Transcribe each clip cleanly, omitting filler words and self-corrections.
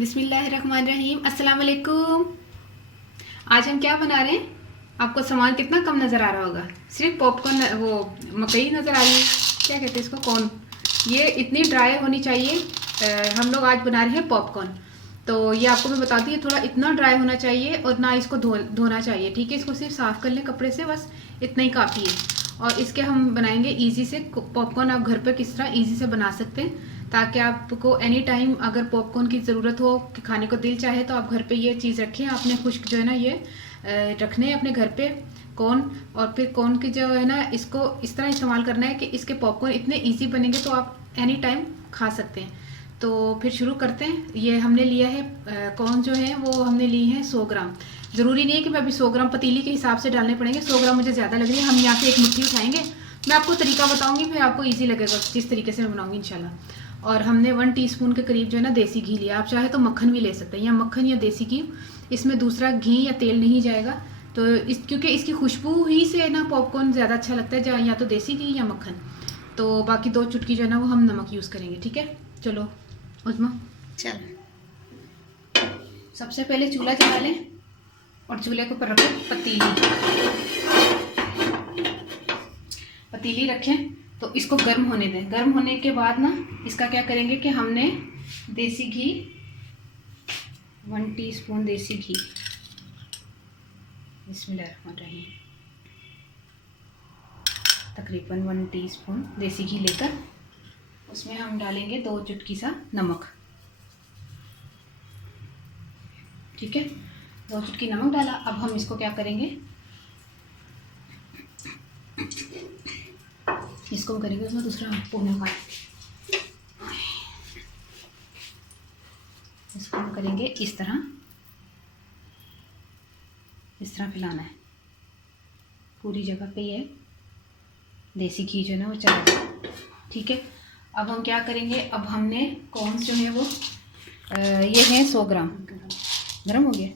बिस्मिल्लाहिर्रहमानिर्रहीम। अस्सलाम वालेकुम। आज हम क्या बना रहे हैं? आपको सामान कितना कम नज़र आ रहा होगा, सिर्फ पॉपकॉर्न, वो मकई नज़र आ रही है, क्या कहते हैं इसको, कॉर्न। ये इतनी ड्राई होनी चाहिए। हम लोग आज बना रहे हैं पॉपकॉर्न। तो ये आपको मैं बताती हूँ, थोड़ा इतना ड्राई होना चाहिए और ना इसको धोना चाहिए, ठीक है। इसको सिर्फ साफ़ कर लें कपड़े से, बस इतना ही काफ़ी है। और इसके हम बनाएंगे इजी से पॉपकॉर्न। आप घर पर किस तरह इजी से बना सकते हैं, ताकि आपको एनी टाइम अगर पॉपकॉर्न की ज़रूरत हो कि खाने को दिल चाहे तो आप घर पे ये चीज़ रखें। आपने खुश्क जो है ना ये रखने हैं अपने घर पे कॉर्न। और फिर कॉर्न की जो है ना, इसको इस तरह इस्तेमाल करना है कि इसके पॉपकॉर्न इतने इजी बनेंगे तो आप एनी टाइम खा सकते हैं। तो फिर शुरू करते हैं। ये हमने लिया है कॉर्न जो है वो हमने ली है 100 ग्राम। ज़रूरी नहीं है कि मैं अभी 100 ग्राम पतीली के हिसाब से डालने पड़ेंगे, 100 ग्राम मुझे ज़्यादा लग रही है। हम यहाँ से एक मुट्ठी उठाएंगे, मैं आपको तरीका बताऊंगी, फिर आपको इजी लगेगा जिस तरीके से मैं बनाऊंगी इंशाल्लाह। और हमने 1 टीस्पून के करीब जो है ना देसी घी लिया। आप चाहे तो मक्खन भी ले सकते हैं, या मक्खन या देसी घी। इसमें दूसरा घी या तेल नहीं जाएगा। तो क्योंकि इसकी खुशबू ही से ना पॉपकॉर्न ज़्यादा अच्छा लगता है, या तो देसी घी या मक्खन। तो बाकी 2 चुटकी जो है ना वो हम नमक यूज़ करेंगे, ठीक है। चलो उज़मा चल। सबसे पहले चूल्हा जला लें और चूल्हे के ऊपर रखो पतीली रखें। तो इसको गर्म होने दें। गर्म होने के बाद ना इसका क्या करेंगे कि हमने देसी घी 1 टीस्पून देसी घी, बिस्मिल्लाहिर्रहमानिर्रहीम, तकरीबन 1 टीस्पून देसी घी लेकर उसमें हम डालेंगे 2 चुटकी सा नमक, ठीक है। 2 चुटकी नमक डाला। अब हम इसको क्या करेंगे, इसको करेंगे उसमें दूसरा पोना का, इसको हम करेंगे इस तरह फैलाना है पूरी जगह पे। ये देसी घी जो है ना वो चला जाए, ठीक है। अब हम क्या करेंगे, अब हमने कॉर्न्स जो है वो ये है 100 ग्राम। गरम हो गया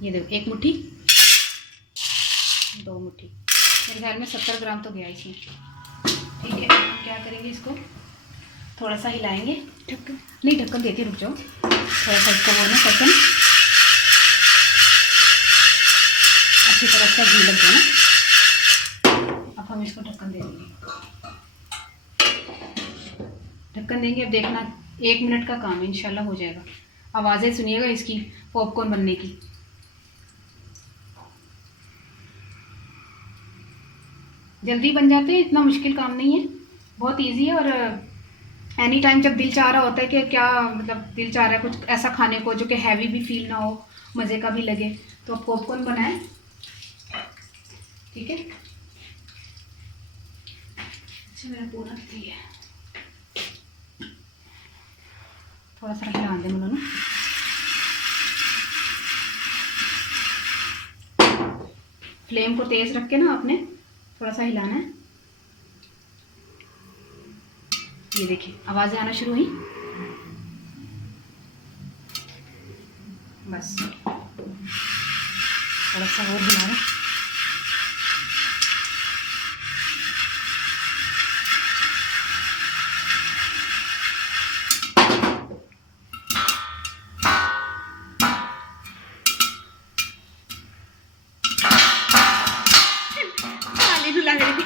ये देखो, 1 मुट्ठी 2 मुट्ठी, मेरे ख्याल में 70 ग्राम तो गया इसमें, ठीक है। हम क्या करेंगे, इसको थोड़ा सा हिलाएंगे। ढक्कन नहीं, ढक्कन देती, रुक जाओ, थोड़ा सा इसको वो ना ढक्कन अच्छी तरह से घी लग जाए ना। अब हम इसको ढक्कन दे देंगे, ढक्कन देंगे। अब देखना 1 मिनट का काम है, इंशाल्लाह हो जाएगा। आवाज़ें सुनिएगा इसकी पॉपकॉर्न बनने की। जल्दी बन जाते हैं, इतना मुश्किल काम नहीं है, बहुत इजी है। और एनी टाइम जब दिल चाह रहा होता है कि क्या मतलब दिल चाह रहा है कुछ ऐसा खाने को जो कि हैवी भी फील ना हो, मज़े का भी लगे, तो पॉपकॉर्न बनाएं, ठीक है। अच्छा मेरा पूरा सही है, थोड़ा सा हिला दें उन्होंने। फ्लेम को तेज़ रख के ना आपने थोड़ा सा हिलाना है। ये देखिए आवाज़ें आना शुरू हुई, बस थोड़ा सा और हिलाना। लग रही थी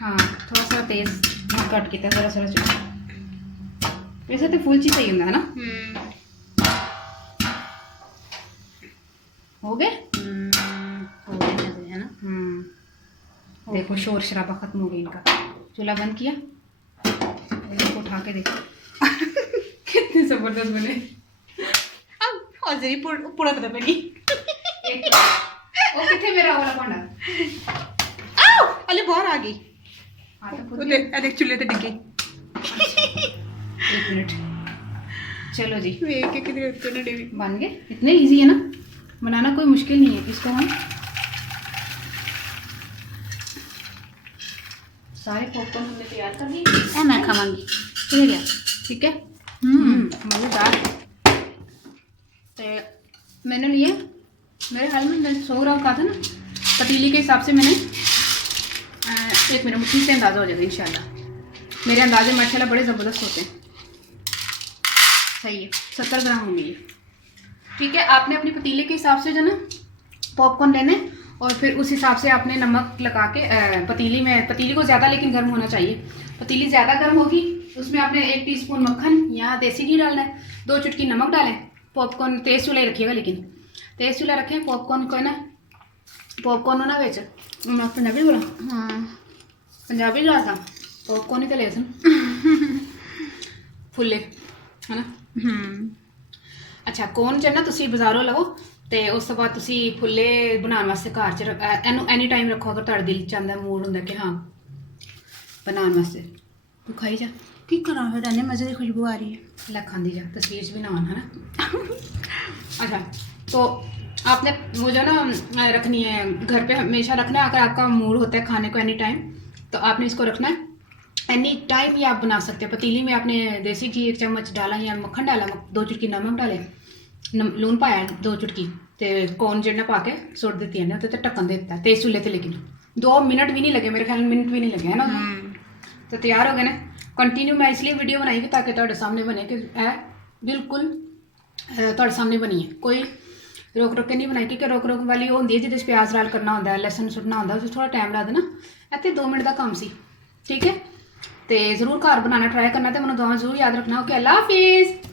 हाँ, थोड़ा सा तेज कट किया थोड़ा सा वैसे तो फुल चीज सही होंगे है ना। हो गए है ना। देखो शोर शराबा खत्म हो गया इनका। चूल्हा बंद किया, इसको उठा के देखो कितने जबरदस्त बने। अब हौजरी पूरा पता बनी। ओ किथे मेरा वाला भांडा, आओ अले बाहर आ गई। तो देख चूल्हे ते डिगी। 1 मिनट, चलो जी बन गए। इतने इजी है ना बनाना, कोई मुश्किल नहीं है। इसको हम सारे पॉपकॉर्न हमने तैयार कर लिए। ए मैं खावांगी ठीक है। ठीक है, मज़ेदार। तो मैंने लिए, मेरे ख्याल में मैंने 100 ग्राम कहा था ना, पतीली के हिसाब से मैंने 1 मिनट मुट्ठी से अंदाज़ा हो जाएगा इंशाल्लाह। मेरे अंदाजे माशाल्लाह बड़े ज़बरदस्त होते हैं। सही है, 70 ग्राम होंगे ये। ठीक है, आपने अपनी पतीले के हिसाब से जो ना पॉपकॉर्न लेने, और फिर उस हिसाब से आपने नमक लगा के पतीली में, पतीली को ज़्यादा लेकिन गर्म होना चाहिए। पतीली ज़्यादा गर्म होगी, उसमें आपने 1 टीस्पून मक्खन या देसी घी डालना है, 2 चुटकी नमक डालें। पॉपकॉर्न तेज़ चूल्हे रखिएगा, लेकिन तेज़ चूल्हा रखें। पॉपकॉर्न को ना, पॉपकॉर्न ना बेच मैं पंजाबी बोला, हाँ पंजाबी लाता पॉपकॉर्न ही तो ले सन फुले है ना। अच्छा, कौन जो ना तुम बाजारों लवो, तो उस तो बाद तुम फुले बनाने वास्ते घर च एनी टाइम रखो। अगर तुहाडा दिल चाहता, मूड होंगे कि हाँ बनाने वास्ते, तू खाई जा। की करा फिर इन्ने मज़े की खुशबू आ रही है। ला खाती जा, तस्वीर च भी ना है ना। अच्छा, तो आपने वो जो ना रखनी है घर पे, हमेशा रखना है। अगर आपका मूड होता है खाने को एनी टाइम, तो आपने इसको रखना है एनी टाइम। ही आप बना सकते हो। पतीली में आपने देसी घी 1 चम्मच डाला या मक्खन डाला, 2 चुटकी नमक डाले, लून पाया 2 चुटकी, तो कौन जिन्ना पा के सुट दी है, तो ढक्कन दे दिता तेज चूल्हे ते। लेकिन 2 मिनट भी नहीं लगे, मेरे ख्याल में मिनट भी नहीं लगे है ना। तो तैयार हो गए ना। कंटिन्यू मैं इसलिए वीडियो बनाई कि ताकि तुहाडे सामने बने कि बिल्कुल तुहाडे सामने बनी है। कोई रोक रोक के नहीं बनाई, क्योंकि रोक रोक वाली वो होंदी है जिहदे प्याज राल करना होंदा है, लहसुन सुट्टना होंदा, उस थोड़ा टाइम लगदा ना। इत्थे 2 मिनट का काम सी। ठीक है, तो जरूर घर बनाना ट्राई करना, तो मैनूं दुआ जरूर याद रखना। ओके, अल्लाह हाफिज़।